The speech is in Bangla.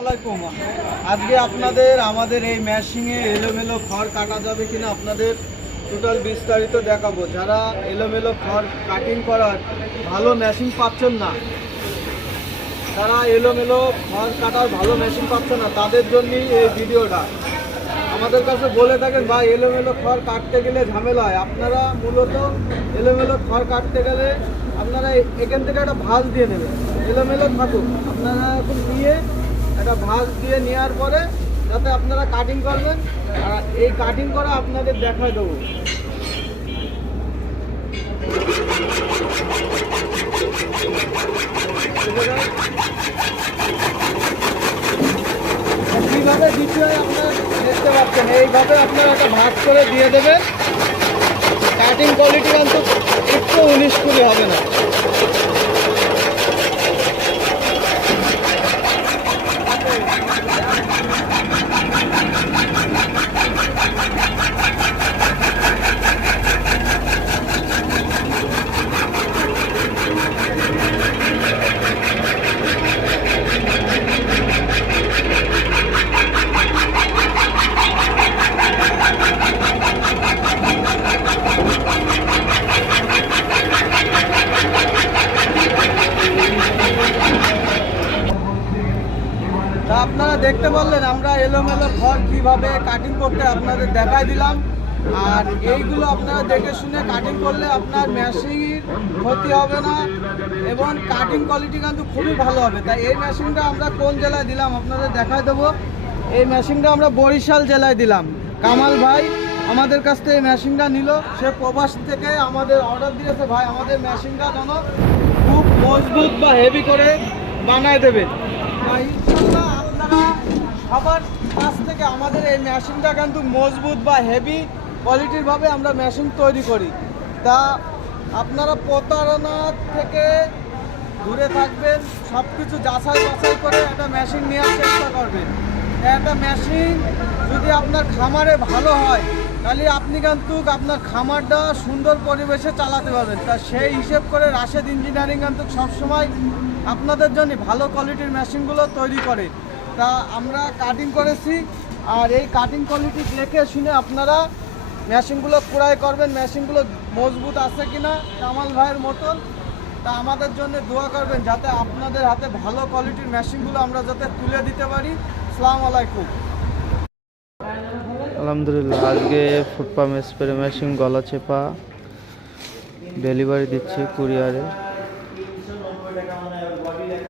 আসসালামু আলাইকুম। আজকে আপনাদের আমাদের এই মেশিনে এলোমেলো খড় কাটা যাবে কিনা আপনাদের টোটাল বিস্তারিত দেখাবো। যারা এলোমেলো খড় কাটিং করার ভালো মেশিন পাচ্ছেন না, তারা এলোমেলো খড় কাটার ভালো মেশিন পাচ্ছেন না, তাদের জন্যই এই ভিডিওটা। আমাদের কাছে বলে থাকেন ভাই এলোমেলো খড় কাটতে গেলে ঝামেলা হয়। আপনারা মূলত এলোমেলো খড় কাটতে গেলে আপনারা এখান থেকে একটা ভাঁজ দিয়ে নেবেন, এলোমেলো থাকুক। আপনারা এখন নিয়ে একটা ভাঁজ দিয়ে নেওয়ার পরে যাতে আপনারা কাটিং করবেন, আর এই কাটিং করা আপনাদের দেখায় দেবো। কীভাবে দিতে হয় আপনারা দেখতে পাচ্ছেন। এইভাবে আপনারা একটা ভাঁজ করে দিয়ে দেবেন। কাটিং কোয়ালিটি কিন্তু একটু 19-20 হবে না। তা আপনারা দেখতে পারলেন আমরা এলোমেলো খড় কীভাবে কাটিং করতে আপনাদের দেখাই দিলাম। আর এইগুলো আপনারা দেখে শুনে কাটিং করলে আপনার মেশিনের ক্ষতি হবে না এবং কাটিং কোয়ালিটি কিন্তু খুবই ভালো হবে। তাই এই মেশিনটা আমরা কোন জেলায় দিলাম আপনাদের দেখাই দেবো। এই মেশিনটা আমরা বরিশাল জেলায় দিলাম। কামাল ভাই আমাদের কাছ থেকে এই মেশিনটা নিল, সে প্রবাস থেকে আমাদের অর্ডার দিয়েছে, ভাই আমাদের মেশিনটা যেন খুব মজবুত বা হেভি করে বানায় দেবেন। ইনশাল্লাহ আপনারা সবার কাছ থেকে আমাদের এই মেশিনটা কিন্তু মজবুত বা হেভি কোয়ালিটির ভাবে আমরা মেশিন তৈরি করি। তা আপনারা প্রতারণা থেকে দূরে থাকবেন, সব কিছু যাচাই বাছাই করে একটা মেশিন নেওয়ার চেষ্টা করবেন। একটা মেশিন যদি আপনার খামারে ভালো হয় তাহলে আপনি কিন্তু আপনার খামারটা সুন্দর পরিবেশে চালাতে পারবেন। তা সেই হিসেব করে রাশেদ ইঞ্জিনিয়ারিং কিন্তু সবসময় আপনাদের জন্য ভালো কোয়ালিটির মেশিনগুলো তৈরি করে। তা আমরা কাটিং করেছি, আর এই কাটিং কোয়ালিটি দেখে শুনে আপনারা মেশিনগুলো ক্রয় করবেন। মেশিনগুলো মজবুত আছে কিনা কামাল ভাইয়ের মতন। তা আমাদের জন্য দোয়া করবেন যাতে আপনাদের হাতে ভালো কোয়ালিটির মেশিনগুলো আমরা যাতে তুলে দিতে পারি। আসসালামু আলাইকুম। আলহামদুলিল্লাহ, আজকে ফুড পাম্প স্প্রে মেশিন গলা চেপা ডেলিভারি দিচ্ছি কুরিয়ারে।